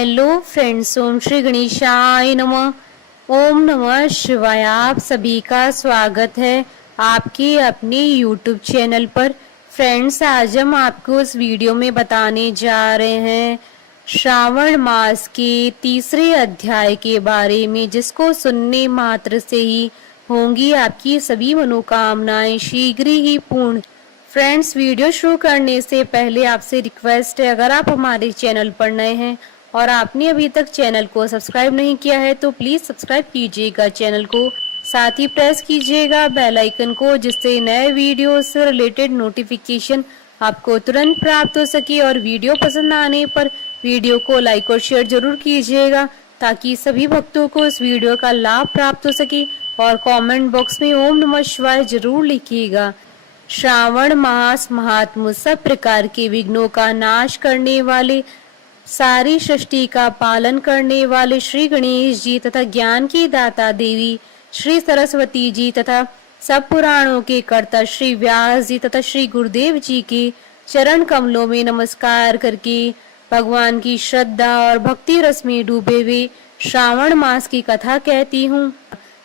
Hello friends, ओम श्री गणेशाय नमः। ओम नमः शिवाय। आप सभी का स्वागत है आपके अपने यूट्यूब चैनल पर। फ्रेंड्स, आज हम आपको इस वीडियो में बताने जा रहे हैं श्रावण मास के तीसरे अध्याय के बारे में, जिसको सुनने मात्र से ही होंगी आपकी सभी मनोकामनाएं शीघ्र ही पूर्ण। फ्रेंड्स, वीडियो शुरू करने से पहले आपसे रिक्वेस्ट है, अगर आप हमारे चैनल पर नए हैं और आपने अभी तक चैनल को सब्सक्राइब नहीं किया है तो प्लीज सब्सक्राइब कीजिएगा चैनल को, साथ ही प्रेस कीजिएगा बेल आइकन को, जिससे नए वीडियो से रिलेटेड नोटिफिकेशन आपको तुरंत प्राप्त हो सके। और वीडियो पसंद आने पर वीडियो को लाइक और शेयर जरूर कीजिएगा, ताकि सभी भक्तों को इस वीडियो का लाभ प्राप्त हो सके। और कमेंट बॉक्स में ओम नमः शिवाय जरूर लिखिएगा। श्रावण मास महात्म सब प्रकार के विघ्नों का नाश करने वाले, सारी सृष्टि का पालन करने वाले श्री गणेश जी तथा ज्ञान की दाता देवी श्री सरस्वती जी तथा सब पुराणों के कर्ता श्री व्यास जी तथा श्री गुरुदेव जी के चरण कमलों में नमस्कार करके भगवान की श्रद्धा और भक्ति रस में डूबे हुए श्रावण मास की कथा कहती हूँ।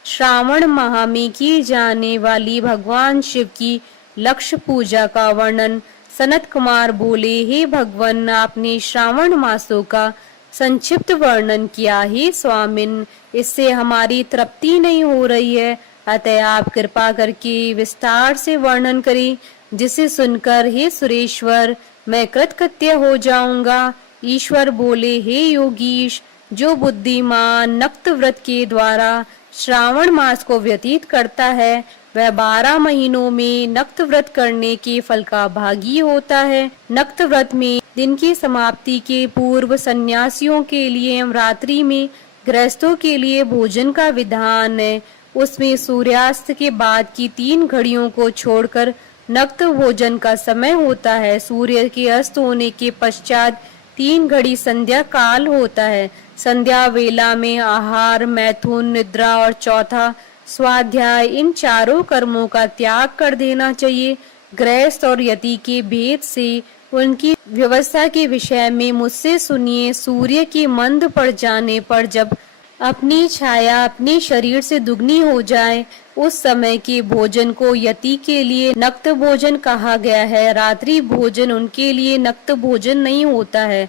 श्रावण माह में की जाने वाली भगवान शिव की लक्ष्य पूजा का वर्णन सनत कुमार बोले, हे भगवान, आपने श्रावण मासों का संक्षिप्त वर्णन किया। हे स्वामिन, इससे हमारी तृप्ति नहीं हो रही है, अतः आप कृपा करके विस्तार से वर्णन करें, जिसे सुनकर हे सुरेश्वर मैं कृतकृत्य हो जाऊंगा। ईश्वर बोले, हे योगीश, जो बुद्धिमान नक्त व्रत के द्वारा श्रावण मास को व्यतीत करता है वह 12 महीनों में नक्त व्रत करने के फल का भागी होता है। नक्त व्रत में दिन की समाप्ति के पूर्व सन्यासियों के लिए रात्रि में गृहस्थों के लिए भोजन का विधान है। उसमें सूर्यास्त के बाद की 3 घड़ियों को छोड़कर नक्त भोजन का समय होता है। सूर्य के अस्त होने के पश्चात 3 घड़ी संध्या काल होता है। संध्या वेला में आहार, मैथुन, निद्रा और चौथा स्वाध्याय, इन चारों कर्मों का त्याग कर देना चाहिए। गृहस्थ और यति के भेद से उनकी व्यवस्था के विषय में मुझसे सुनिए। सूर्य के मंद पड़ जाने पर जब अपनी छाया अपने शरीर से दुगनी हो जाए, उस समय के भोजन को यति के लिए नक्त भोजन कहा गया है। रात्रि भोजन उनके लिए नक्त भोजन नहीं होता है।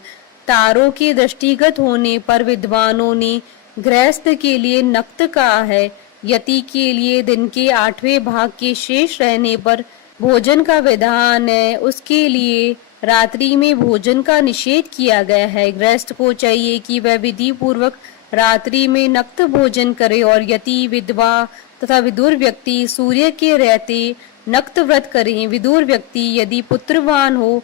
तारों के दृष्टिगत होने पर विद्वानों ने गृहस्थ के लिए नक्त कहा है। यति के लिए दिन के 8वें भाग के शेष रहने पर भोजन का विधान है। उसके लिए रात्रि में भोजन का निषेध किया गया है। गृहस्थ को चाहिए कि वह विधि पूर्वक रात्रि में नक्त भोजन करे, और यति, विधवा तथा विदुर व्यक्ति सूर्य के रहते नक्त व्रत करें। विदुर व्यक्ति यदि पुत्रवान हो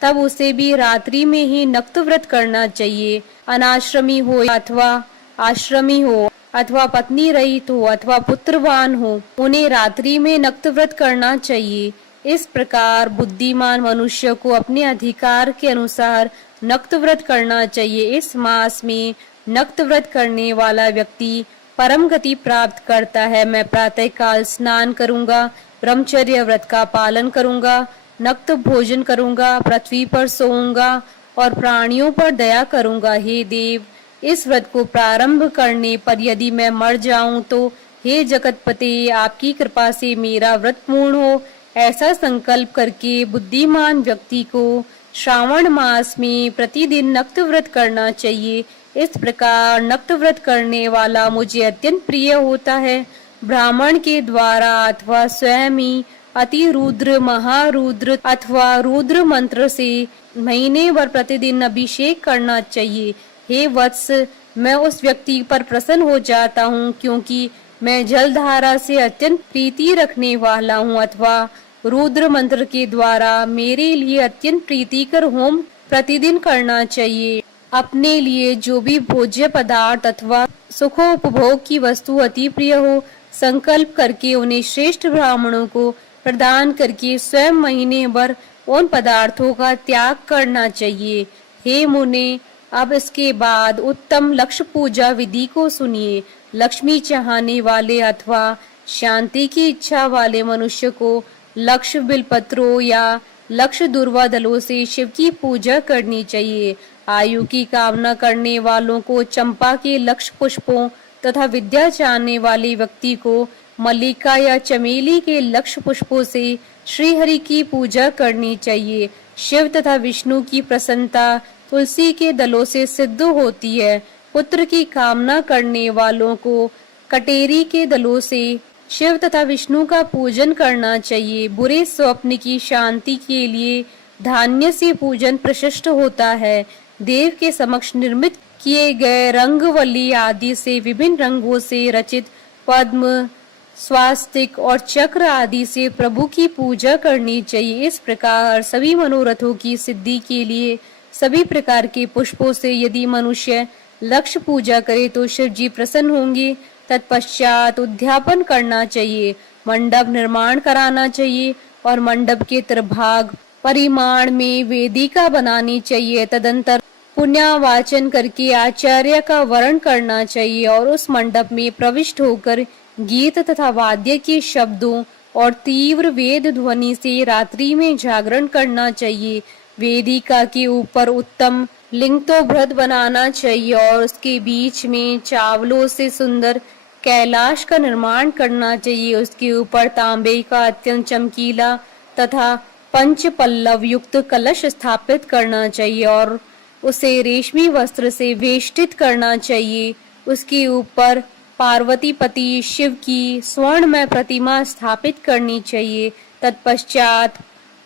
तब उसे भी रात्रि में ही नक्त व्रत करना चाहिए। अनाश्रमी हो अथवा आश्रमी हो, अथवा पत्नी रहित हो अथवा पुत्रवान हो, उन्हें रात्रि में नक्त व्रत करना चाहिए। इस प्रकार बुद्धिमान मनुष्य को अपने अधिकार के अनुसार नक्त व्रत करना चाहिए। इस मास में नक्त व्रत करने वाला व्यक्ति परम गति प्राप्त करता है। मैं प्रातः काल स्नान करूंगा, ब्रह्मचर्य व्रत का पालन करूंगा, नक्त भोजन करूंगा, पृथ्वी पर सोऊंगा और प्राणियों पर दया करूंगा। हे देव, इस व्रत को प्रारंभ करने पर यदि मैं मर जाऊं तो हे जगतपते, आपकी कृपा से मेरा व्रत पूर्ण हो। ऐसा संकल्प करके बुद्धिमान व्यक्ति को श्रावण मास में प्रतिदिन नक्त व्रत करना चाहिए। इस प्रकार नक्त व्रत करने वाला मुझे अत्यंत प्रिय होता है। ब्राह्मण के द्वारा अथवा स्वयं ही अति रुद्र, महारुद्र अथवा रुद्र मंत्र से महीने भर प्रतिदिन अभिषेक करना चाहिए। हे वत्स, मैं उस व्यक्ति पर प्रसन्न हो जाता हूँ, क्योंकि मैं जलधारा से अत्यंत प्रीति रखने वाला हूँ, अथवा रुद्र मंत्र के द्वारा मेरे लिए अत्यंत प्रीतिकर होम प्रतिदिन करना चाहिए। अपने लिए जो भी भोज्य पदार्थ अथवा सुखोपभोग की वस्तु अति प्रिय हो, संकल्प करके उन्हें श्रेष्ठ ब्राह्मणों को प्रदान करके स्वयं महीने भर उन पदार्थों का त्याग करना चाहिए। हे मुने, अब इसके बाद उत्तम लक्ष्य पूजा विधि को सुनिए। लक्ष्मी चाहने वाले अथवा शांति की इच्छा वाले मनुष्य को लक्ष्य बिलपत्रों या लक्ष्य दुर्वा दलों से शिव की पूजा करनी चाहिए। आयु की कामना करने वालों को चंपा के लक्ष पुष्पों तथा विद्या चाहने वाले व्यक्ति को मल्लिका या चमेली के लक्ष पुष्पों से श्री हरि की पूजा करनी चाहिए। शिव तथा विष्णु की प्रसन्नता तुलसी के दलों से सिद्ध होती है। पुत्र की कामना करने वालों को कटेरी के दलों से शिव तथा विष्णु का पूजन करना चाहिए। बुरे स्वप्न की शांति के लिए धान्य से पूजन प्रशस्त होता है। देव के समक्ष निर्मित किए गए रंगवल्ली आदि से विभिन्न रंगों से रचित पद्म, स्वास्तिक और चक्र आदि से प्रभु की पूजा करनी चाहिए। इस प्रकार सभी मनोरथों की सिद्धि के लिए सभी प्रकार के पुष्पों से यदि मनुष्य लक्ष्य पूजा करे तो शिव जी प्रसन्न होंगे। तत्पश्चात उद्यापन करना चाहिए, मंडप निर्माण कराना चाहिए और मंडप के त्रिभाग परिमाण में वेदिका बनानी चाहिए। तदंतर पुण्यावाचन करके आचार्य का वर्ण करना चाहिए और उस मंडप में प्रविष्ट होकर गीत तथा वाद्य के शब्दों और तीव्र वेद ध्वनि से रात्रि में जागरण करना चाहिए। वेदिका के ऊपर उत्तम लिंग तो भ्रत बनाना चाहिए और उसके बीच में चावलों से सुंदर कैलाश का निर्माण करना चाहिए। उसके ऊपर तांबे का अत्यंत चमकीला तथा पंच पल्लव युक्त कलश स्थापित करना चाहिए और उसे रेशमी वस्त्र से वेष्टित करना चाहिए। उसके ऊपर पार्वती पति शिव की स्वर्णमय प्रतिमा स्थापित करनी चाहिए। तत्पश्चात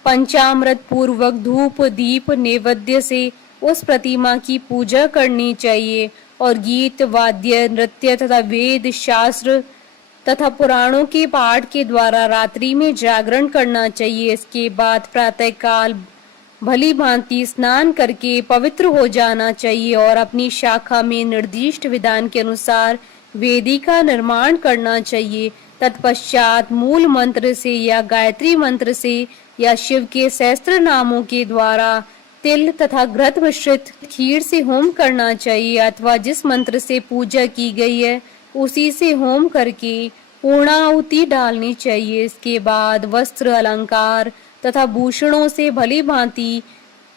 पंचामृत पूर्वक धूप दीप नैवेद्य से उस प्रतिमा की पूजा करनी चाहिए और गीत वाद्य नृत्य तथा वेद शास्त्र तथा पुराणों के पाठ के द्वारा रात्रि में जागरण करना चाहिए। इसके बाद प्रातः काल भली भांति स्नान करके पवित्र हो जाना चाहिए और अपनी शाखा में निर्दिष्ट विधान के अनुसार वेदी का निर्माण करना चाहिए। तत्पश्चात मूल मंत्र से या गायत्री मंत्र से या शिव के सहस्त्र नामों के द्वारा तिल तथा घृत मिश्रित खीर से होम करना चाहिए अथवा जिस मंत्र से पूजा की गई है उसी से होम करके पूर्णाहुति डालनी चाहिए। इसके बाद वस्त्र अलंकार तथा भूषणों से भली भांति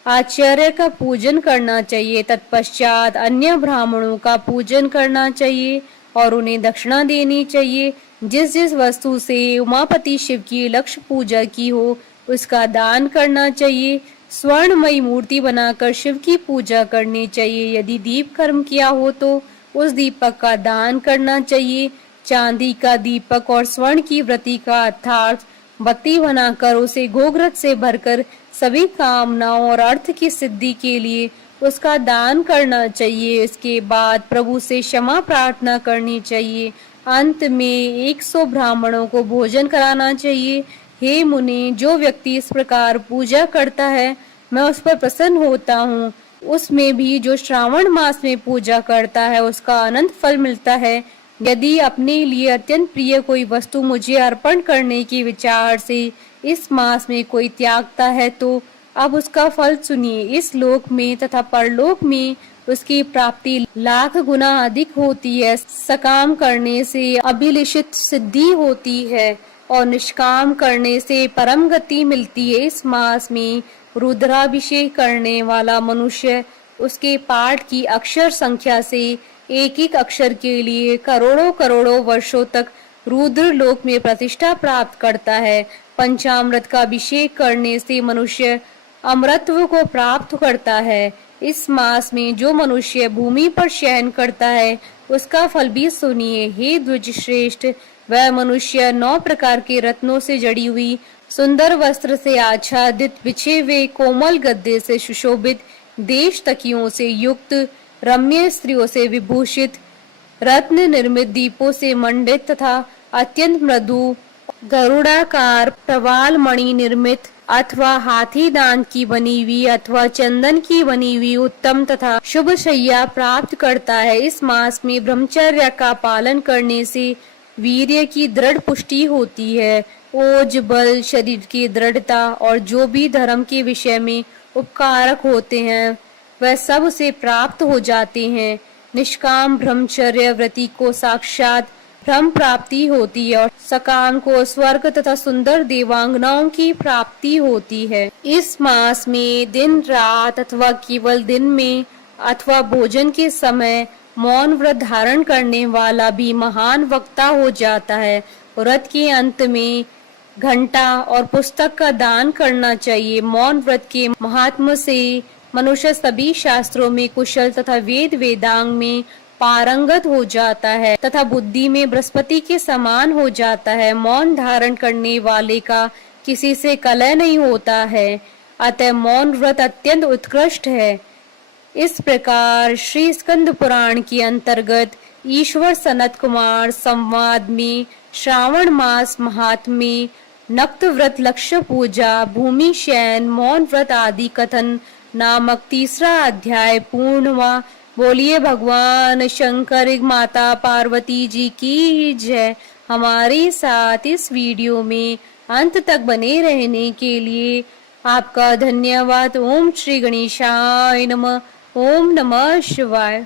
आचार्य का पूजन करना चाहिए। तत्पश्चात अन्य ब्राह्मणों का पूजन करना चाहिए और उन्हें दक्षिणा देनी चाहिए। जिस जिस वस्तु से उमापति शिव की लक्ष्य पूजा की हो उसका दान करना चाहिए। स्वर्णमयी मूर्ति बनाकर शिव की पूजा करनी चाहिए। यदि दीप कर्म किया हो तो उस दीपक का दान करना चाहिए। चांदी का दीपक और स्वर्ण की वृत्ति का अर्थात बत्ती बनाकर उसे गोघृत से भरकर सभी कामनाओं और अर्थ की सिद्धि के लिए उसका दान करना चाहिए। इसके बाद प्रभु से क्षमा प्रार्थना करनी चाहिए। अंत में 100 ब्राह्मणों को भोजन कराना चाहिए। हे मुनि, जो व्यक्ति इस प्रकार पूजा करता है मैं उस पर प्रसन्न होता हूँ। उसमें भी जो श्रावण मास में पूजा करता है उसका अनंत फल मिलता है। यदि अपने लिए अत्यंत प्रिय कोई वस्तु मुझे अर्पण करने के विचार से इस मास में कोई त्यागता है तो अब उसका फल सुनिए। इस लोक में तथा परलोक में उसकी प्राप्ति लाख गुना अधिक होती है। सकाम करने से अभिलिषित सिद्धि होती है और निष्काम करने से परम गति मिलती है। इस मास में रुद्राभिषेक करने वाला मनुष्य उसके पाठ की अक्षर संख्या से एक एक अक्षर के लिए करोड़ों करोड़ों वर्षों तक रुद्र लोक में प्रतिष्ठा प्राप्त करता है। पंचामृत का अभिषेक करने से मनुष्य अमरत्व को प्राप्त करता है। इस मास में जो मनुष्य भूमि पर शयन करता है उसका फल भी सुनिए। हे द्विज श्रेष्ठ, वह मनुष्य 9 प्रकार के रत्नों से जड़ी हुई सुंदर वस्त्र से आच्छादित बिछे हुए कोमल गद्दे से सुशोभित देश तकियों से युक्त रम्य स्त्रियों से विभूषित रत्न निर्मित दीपों से मंडित तथा अत्यंत मृदु गरुड़ाकार प्रवाल मणि निर्मित अथवा हाथी दांत की बनी हुई अथवा चंदन की बनी हुई उत्तम तथा शुभ शैया प्राप्त करता है। इस मास में ब्रह्मचर्य का पालन करने से वीर्य की दृढ़ पुष्टि होती है। ओज बल शरीर की दृढ़ता और जो भी धर्म के विषय में उपकारक होते हैं वह सब उसे प्राप्त हो जाते हैं। निष्काम ब्रह्मचर्य व्रति को साक्षात ब्रह्म प्राप्ति होती है और सकाम को स्वर्ग तथा सुंदर देवांगनाओं की प्राप्ति होती है। इस मास में दिन रात अथवा केवल दिन में अथवा भोजन के समय मौन व्रत धारण करने वाला भी महान वक्ता हो जाता है। व्रत के अंत में घंटा और पुस्तक का दान करना चाहिए। मौन व्रत के महात्म से मनुष्य सभी शास्त्रों में कुशल तथा वेद वेदांग में पारंगत हो जाता है तथा बुद्धि में बृहस्पति के समान हो जाता है। मौन धारण करने वाले का किसी से कलह नहीं होता है, अतः मौन व्रत अत्यंत उत्कृष्ट है। इस प्रकार श्री स्कंद पुराण के अंतर्गत ईश्वर सनत कुमार संवाद में श्रावण मास महात्म्य, नक्त व्रत, लक्ष्य पूजा, भूमि शयन, मौन व्रत आदि कथन नामक तीसरा अध्याय पूर्ण हुआ। बोलिए भगवान शंकर, माता पार्वती जी की जय। हमारे साथ इस वीडियो में अंत तक बने रहने के लिए आपका धन्यवाद। ओम श्री गणेशाय नमः। ओम नमः शिवाय।